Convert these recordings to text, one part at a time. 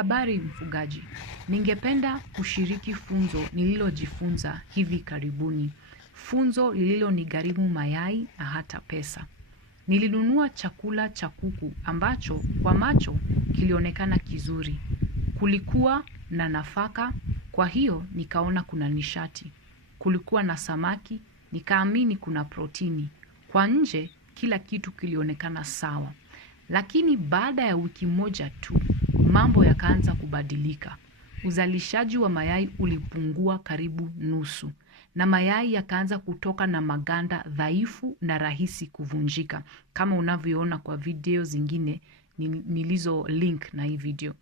Habari mfugaji, ningependa kushiriki funzo nililojifunza hivi karibuni. Funzo lililonigharimu mayai na hata pesa. Nilinunua chakula cha kuku ambacho kwa macho kilionekana kizuri. Kulikuwa na nafaka, kwa hiyo nikaona kuna nishati. Kulikuwa na samaki, nikaamini kuna protini. Kwa nje kila kitu kilionekana sawa. Lakini baada ya wiki moja tu, mambo yakaanza kubadilika. Uzalishaji wa mayai ulipungua karibu nusu. Na mayai yakaanza kutoka na maganda dhaifu na rahisi kuvunjika. Kama unavyoona kwa video zingine nilizo link na hii video.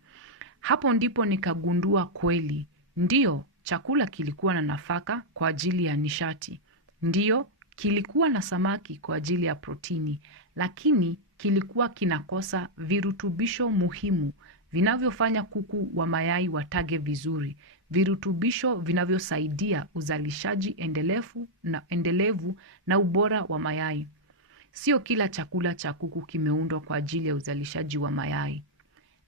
Hapo ndipo nikagundua kweli. Ndiyo, chakula kilikuwa na nafaka kwa ajili ya nishati. Ndiyo, kilikuwa na samaki kwa ajili ya protini. Lakini kilikuwa kinakosa virutubisho muhimu vinavyofanya kuku wa mayai watage vizuri. Virutubisho vinavyosaidia uzalishaji endelevu na ubora wa mayai. Sio kila chakula cha kuku kimeundwa kwa ajili ya uzalishaji wa mayai.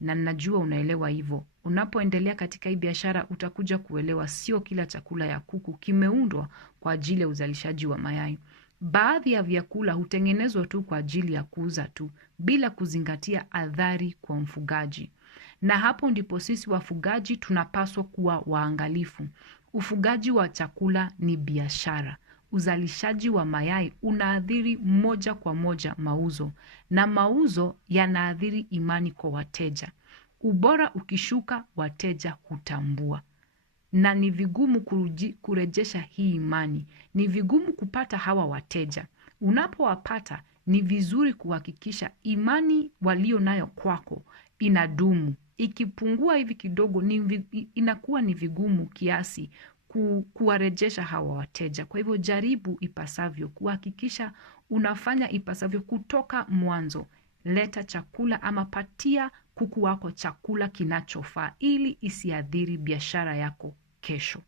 Na najua unaelewa hivyo. Unapoendelea katika hii biashara utakuja kuelewa sio kila chakula ya kuku kimeundwa kwa ajili ya uzalishaji wa mayai. Baadhi ya vyakula hutengenezwa tu kwa ajili ya kuuza tu bila kuzingatia athari kwa mfugaji. Na hapo ndipo sisi wafugaji tunapaswa kuwa waangalifu. Ufugaji wa chakula ni biashara. Uzalishaji wa mayai unaathiri moja kwa moja mauzo. Na mauzo yanaathiri imani kwa wateja. Ubora ukishuka wateja hutambua. Na ni vigumu kurejesha hii imani. Ni vigumu kupata hawa wateja. Unapowapata ni vizuri kuhakikisha imani walio nayo kwako inadumu. Ikipungua hivi kidogo inakuwa ni vigumu kiasi kuwarejesha hawa wateja. Kwa hivyo jaribu ipasavyo kuhakikisha unafanya ipasavyo kutoka mwanzo. Leta chakula ama patia kuku wako chakula kinachofaa ili isiathiri biashara yako kesho.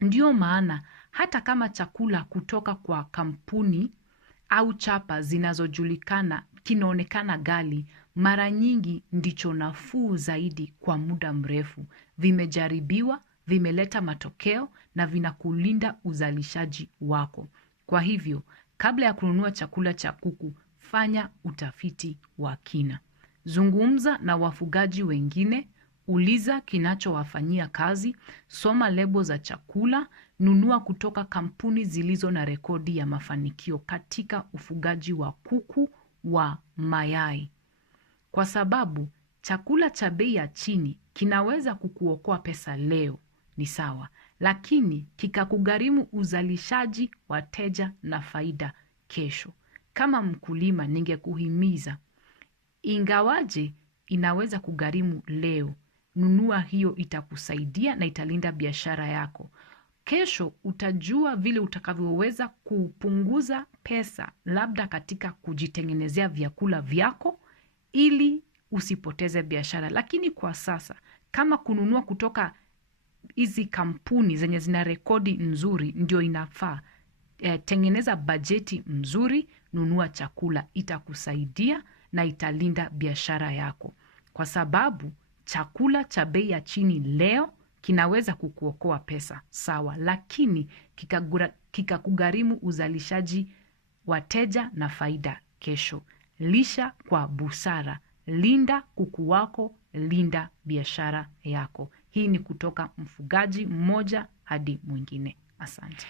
Ndiyo maana hata kama chakula kutoka kwa kampuni au chapa zinazojulikana kinaonekana ghali, mara nyingi ndicho nafuu zaidi kwa muda mrefu. Vimejaribiwa, vimeleta matokeo na vinakulinda uzalishaji wako. Kwa hivyo, kabla ya kununua chakula cha kuku, fanya utafiti wa kina. Zungumza na wafugaji wengine, uliza kinachowafanyia kazi, soma lebo za chakula, nunua kutoka kampuni zilizo na rekodi ya mafanikio katika ufugaji wa kuku wa mayai. Kwa sababu, chakula cha bei ya chini kinaweza kukuokoa pesa leo, ni sawa, lakini kikakugharimu uzalishaji, wateja na faida kesho. Kama mkulima ningekuhimiza, ingawaje inaweza kugharimu leo, nunua hiyo itakusaidia na italinda biashara yako. Kesho utajua vile utakavyoweza kupunguza pesa labda katika kujitengenezea vyakula vyako ili usipoteze biashara. Lakini kwa sasa, kama kununua kutoka hizi kampuni zenye zina rekodi nzuri ndio inafaa, tengeneza bajeti mzuri, nunua chakula itakusaidia na italinda biashara yako. Kwa sababu chakula cha bei ya chini leo kinaweza kukuokoa pesa, sawa, lakini kikakugharimu uzalishaji, wateja na faida kesho. Lisha kwa busara, linda kuku wako, linda biashara yako. Hii ni kutoka mfugaji mmoja hadi mwingine. Asante.